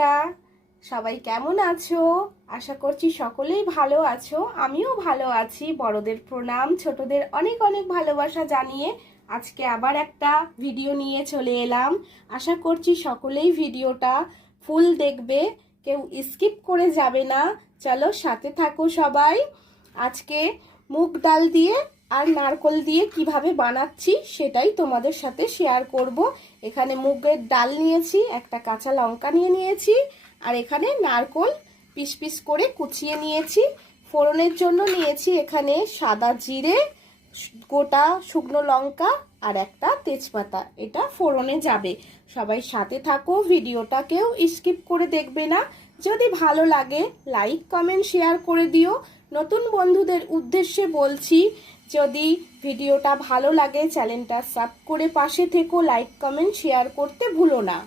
বন্ধুরা, সবাই কেমন আছো? আশা করছি সকলেই ভালো আছো। আমিও ভালো আছি। বড়দের প্রণাম, ছোটদের অনেক অনেক ভালোবাসা জানিয়ে আজকে আবার একটা ভিডিও নিয়ে চলে এলাম। আশা করছি সকলেই ভিডিওটা ফুল দেখবে, কেউ স্কিপ করে যাবে না। চলো সাথে থাকো সবাই। আজকে মুগ ডাল দিয়ে আর নারকল দিয়ে কীভাবে বানাচ্ছি সেটাই তোমাদের সাথে শেয়ার করব। এখানে মুগের ডাল নিয়েছি, একটা কাঁচা লঙ্কা নিয়ে নিয়েছি, আর এখানে নারকল পিস পিস করে কুচিয়ে নিয়েছি। ফোড়নের জন্য নিয়েছি এখানে সাদা জিরে, গোটা শুকনো লঙ্কা আর একটা তেজপাতা। এটা ফোড়নে যাবে। সবাই সাথে থাকো, ভিডিওটাকেও স্কিপ করে দেখবে না। যদি ভালো লাগে লাইক কমেন্ট শেয়ার করে দিও। নতুন বন্ধুদের উদ্দেশ্যে বলছি, যদি ভিডিওটা ভালো লাগে, চ্যানেলটা সাব করে পাশে থেকো, লাইক, কমেন্ট, শেয়ার করতে ভুলো না।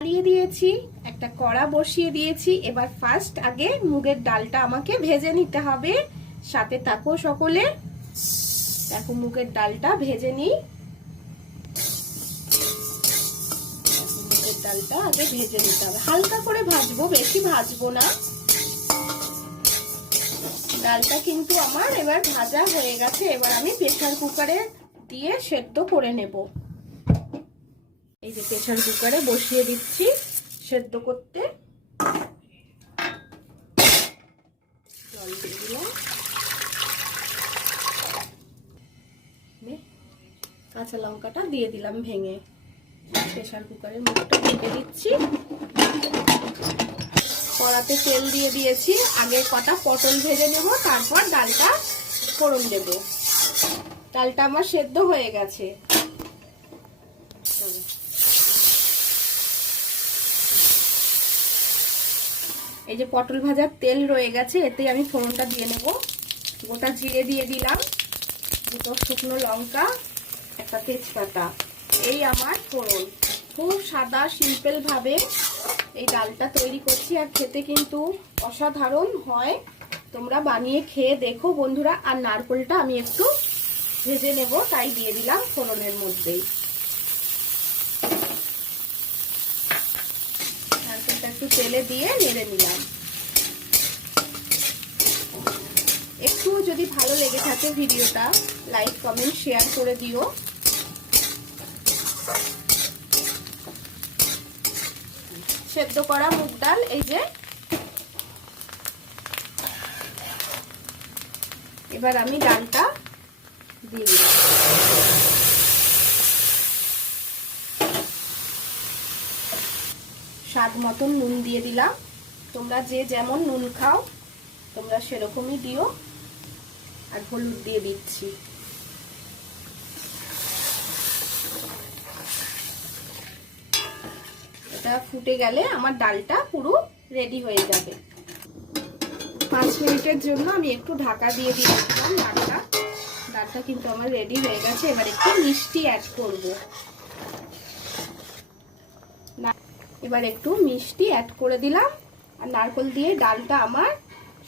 দিয়ে দিয়েছি, একটা কড়া বসিয়ে দিয়েছি। এবার ফার্স্ট আগে মুগের ডালটা আমাকে ভেজে নিতে হবে। সাথে থাকো সকলে। দেখো মুগের ডালটা ভেজে নিই। মুগের ডালটা আগে ভেজে নিতে হবে। হালকা করে ভাজবো, বেশি ভাজবো না। ডালটা কিন্তু আমার এবার ভাজা হয়ে গেছে, এবার আমি প্রেশার কুকারে দিয়ে সেদ্ধ করে নেব। এই যে প্রেশার কুকারে বসিয়ে দিচ্ছি সেদ্ধ করতে। জল দিয়ে দিলাম। কাঁচা লঙ্কাটা দিয়ে দিলাম ভেঙে। প্রেশার কুকারের মুখটা ঢেকে দিচ্ছি। কড়াতে তেল দিয়ে দিয়েছি। আগে কটা পটল ভেজে নেব, তারপর ডালটা ফোড়ন দেব। ডালটা আমার সেদ্ধ হয়ে গেছে। এই যে পটল ভাজার তেল রয়ে গেছে, এতে আমি ফোড়নটা দিয়ে নেব। গোটা জিরে দিয়ে দিলাম, দুটো শুকনো লঙ্কা, একটা তেজপাতা। এই আমার ফোড়ন। খুব সাদা সিম্পল ভাবে এই ডালটা তৈরি করছি আর খেতে কিন্তু অসাধারণ হয়। তোমরা বানিয়ে খেয়ে দেখো বন্ধুরা, আর নারকলটা আমি একটু ভেজে নেব, তাই দিয়ে দিলাম ফোড়নের মধ্যেই। নারকলটা একটু তেলে দিয়ে নেড়ে নিলাম। একটু যদি ভালো লেগে থাকে ভিডিওটা, লাইক, কমেন্ট, শেয়ার করে দিও। সেদ্ধ করা মুগ ডাল, এই যে। এবার আমি ডালটা দিয়ে দিলাম। স্বাদ মতন নুন দিয়ে দিলাম। তোমরা যে যেমন নুন খাও, তোমরা সেরকমই দিও। আর হলুদ দিয়ে দিচ্ছি। এটা ফুটে গেলে আমার ডালটা পুরো রেডি হয়ে যাবে। পাঁচ মিনিটের জন্য আমি একটু ঢাকা দিয়ে দিয়েছিলাম ডালটা। ডালটা কিন্তু আমার রেডি হয়ে গেছে, এবার একটু মিষ্টি অ্যাড করব। এবার একটু মিষ্টি অ্যাড করে দিলাম, আর নারকল দিয়ে ডালটা আমার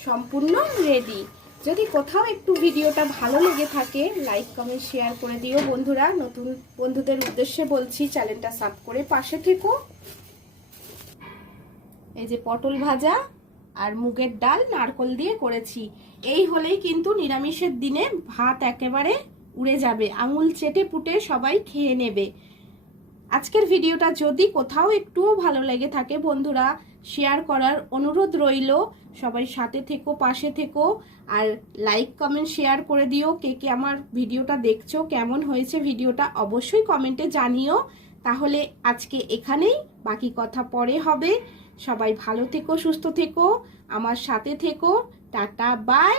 সম্পূর্ণ রেডি যদি কোথাও একটু ভিডিওটা ভালো লেগে থাকে লাইক কমেন্ট শেয়ার করে দিও বন্ধুরা। নতুন বন্ধুদের উদ্দেশ্যে বলছি চ্যানেলটা সাব করে পাশে থেকো। এই যে পটল ভাজা আর মুগের ডাল নারকল দিয়ে করেছি। এই হলেই কিন্তু নিরামিষের দিনে ভাত একেবারে উড়ে যাবে, আঙুল চেটে পুটে সবাই খেয়ে নেবে। আজকের ভিডিওটা যদি কোথাও একটুও ভালো লেগে থাকে বন্ধুরা শেয়ার করার অনুরোধ রইল। সবাই সাথে থেকো, পাশে থেকো, আর লাইক কমেন্ট শেয়ার করে দিও। কে কে আমার ভিডিওটা দেখছ, কেমন হয়েছে ভিডিওটা অবশ্যই কমেন্টে জানিও। তাহলে আজকে এখানেই, বাকি কথা পরে হবে। সবাই ভালো থেকো সুস্থ থেকো আমার সাথে থেকো টাটা বাই